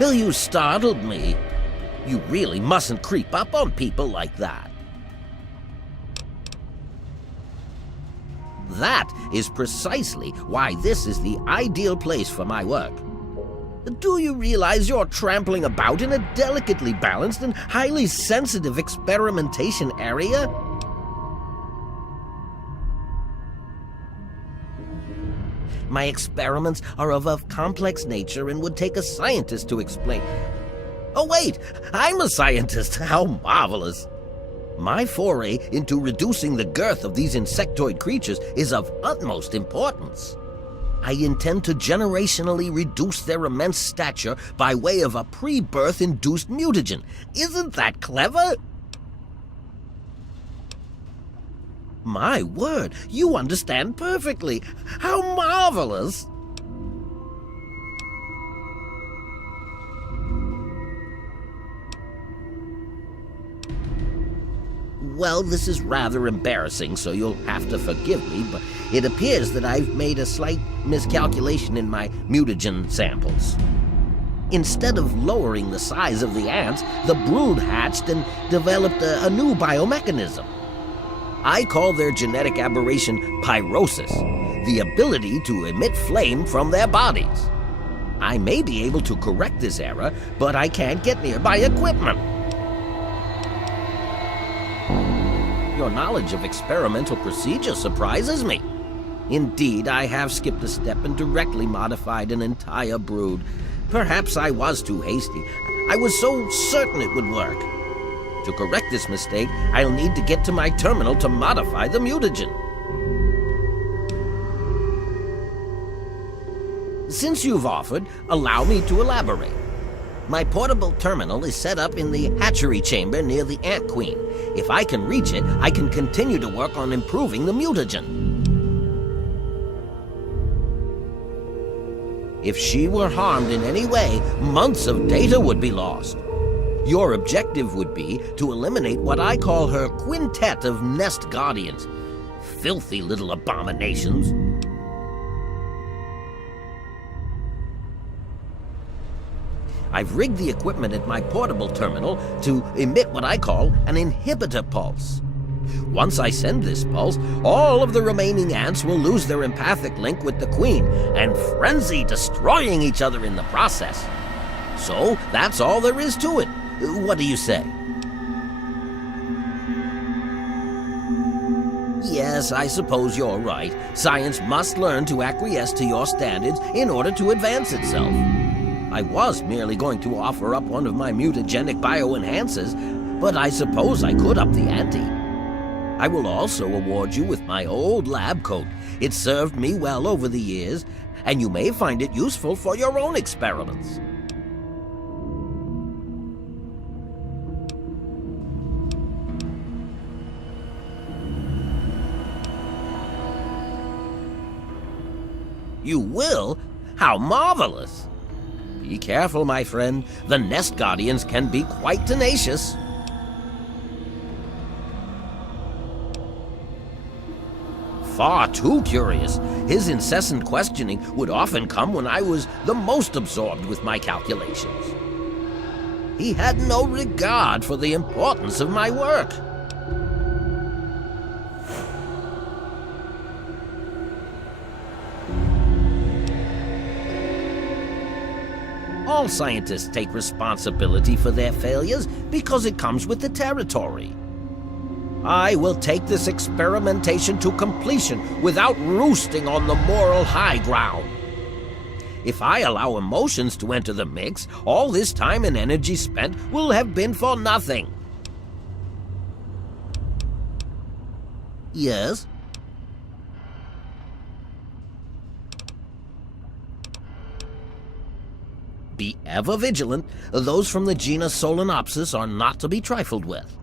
You startled me. You really mustn't creep up on people like that. That is precisely why this is the ideal place for my work. Do you realize you're trampling about in a delicately balanced and highly sensitive experimentation area? My experiments are of a complex nature and would take a scientist to explain. Oh wait, I'm a scientist. How marvelous. My foray into reducing the girth of these insectoid creatures is of utmost importance. I intend to generationally reduce their immense stature by way of a pre-birth induced mutagen. Isn't that clever? My word, you understand perfectly. How marvelous! Well, this is rather embarrassing, so you'll have to forgive me, but it appears that I've made a slight miscalculation in my mutagen samples. Instead of lowering the size of the ants, the brood hatched and developed a new biomechanism. I call their genetic aberration pyrosis, the ability to emit flame from their bodies. I may be able to correct this error, but I can't get nearby equipment. Your knowledge of experimental procedure surprises me. Indeed, I have skipped a step and directly modified an entire brood. Perhaps I was too hasty. I was so certain it would work. To correct this mistake, I'll need to get to my terminal to modify the mutagen. Since you've offered, allow me to elaborate. My portable terminal is set up in the hatchery chamber near the Ant Queen. If I can reach it, I can continue to work on improving the mutagen. If she were harmed in any way, months of data would be lost. Your objective would be to eliminate what I call her quintet of nest guardians. Filthy little abominations. I've rigged the equipment at my portable terminal to emit what I call an inhibitor pulse. Once I send this pulse, all of the remaining ants will lose their empathic link with the queen and frenzy, destroying each other in the process. So that's all there is to it. What do you say? Yes, I suppose you're right. Science must learn to acquiesce to your standards in order to advance itself. I was merely going to offer up one of my mutagenic bioenhancers, but I suppose I could up the ante. I will also award you with my old lab coat. It served me well over the years, and you may find it useful for your own experiments. You will? How marvelous! Be careful, my friend. The nest guardians can be quite tenacious. Far too curious. His incessant questioning would often come when I was the most absorbed with my calculations. He had no regard for the importance of my work. All scientists take responsibility for their failures because it comes with the territory. I will take this experimentation to completion without roosting on the moral high ground. If I allow emotions to enter the mix, all this time and energy spent will have been for nothing. Yes? Be ever vigilant. Those from the genus Solenopsis are not to be trifled with.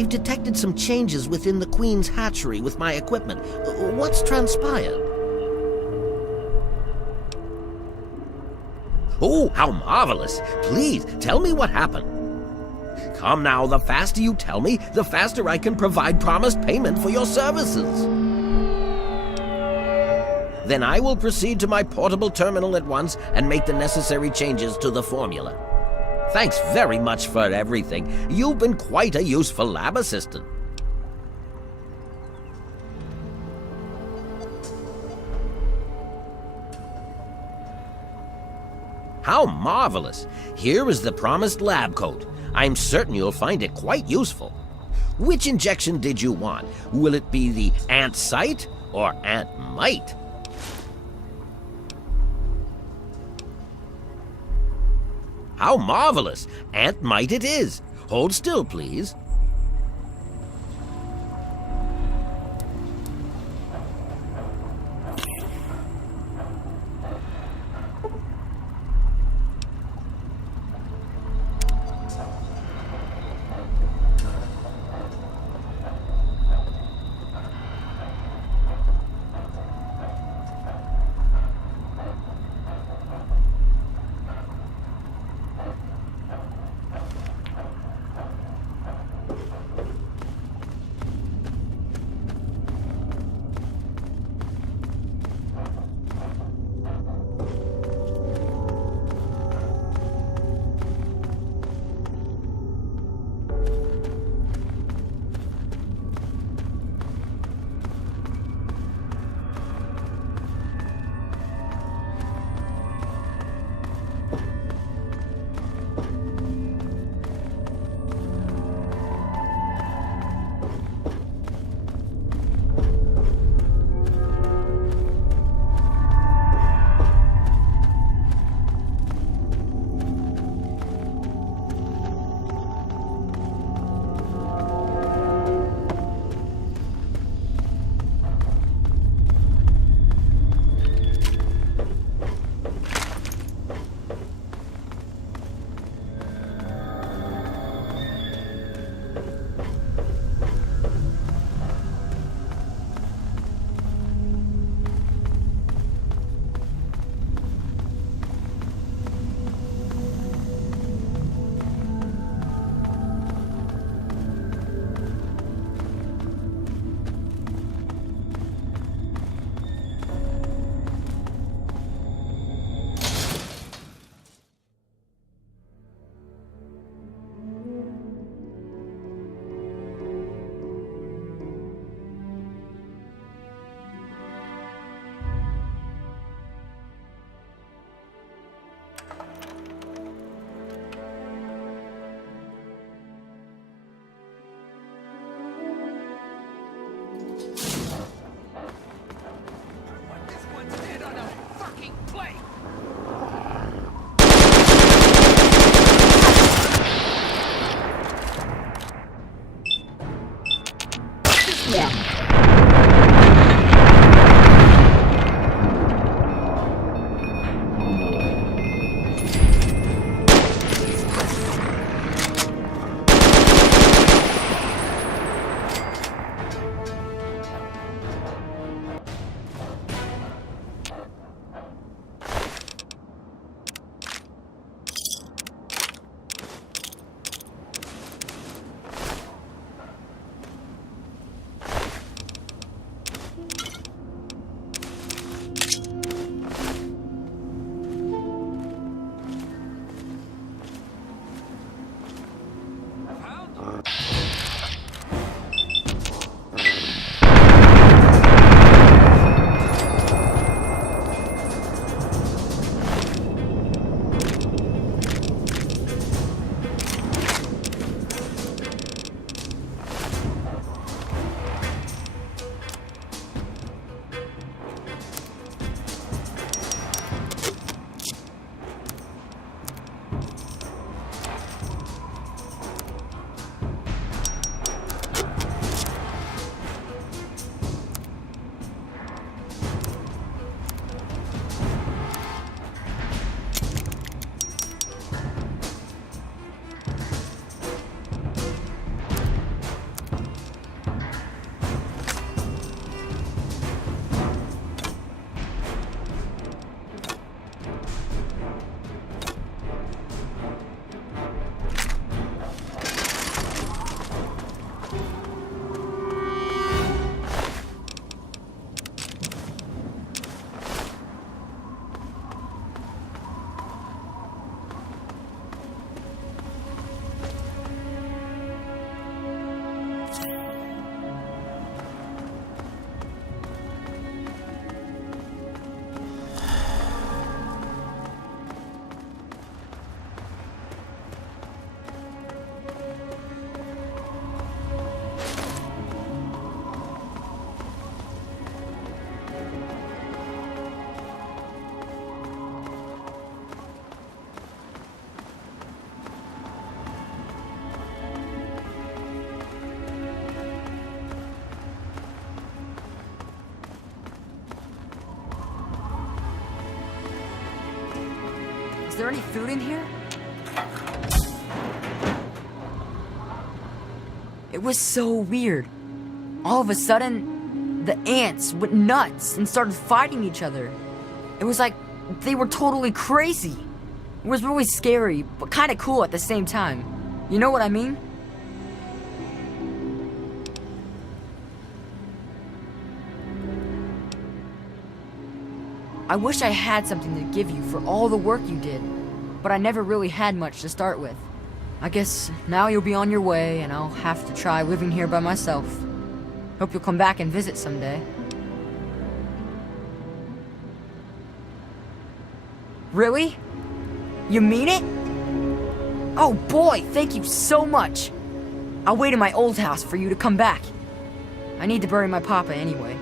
I've detected some changes within the Queen's hatchery with my equipment. What's transpired? Oh, how marvelous! Please, tell me what happened. Come now, the faster you tell me, the faster I can provide promised payment for your services. Then I will proceed to my portable terminal at once and make the necessary changes to the formula. Thanks very much for everything. You've been quite a useful lab assistant. How marvelous! Here is the promised lab coat. I'm certain you'll find it quite useful. Which injection did you want? Will it be the ant sight or ant mite? How marvelous! Ant mite it is. Hold still, please. there any food in here? It was so weird. All of a sudden, the ants went nuts and started fighting each other. It was like they were totally crazy. It was really scary, but kind of cool at the same time. You know what I mean? I wish I had something to give you for all the work you did, but I never really had much to start with. I guess now you'll be on your way, and I'll have to try living here by myself. Hope you'll come back and visit someday. Really? You mean it? Oh boy, thank you so much. I'll wait in my old house for you to come back. I need to bury my papa anyway.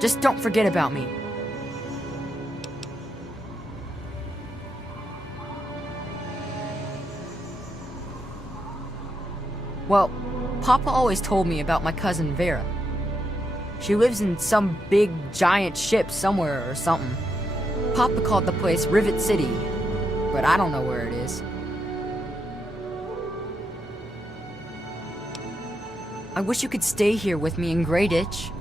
Just don't forget about me. Well, Papa always told me about my cousin Vera. She lives in some big, giant ship somewhere or something. Papa called the place Rivet City, but I don't know where it is. I wish you could stay here with me in Grey Ditch.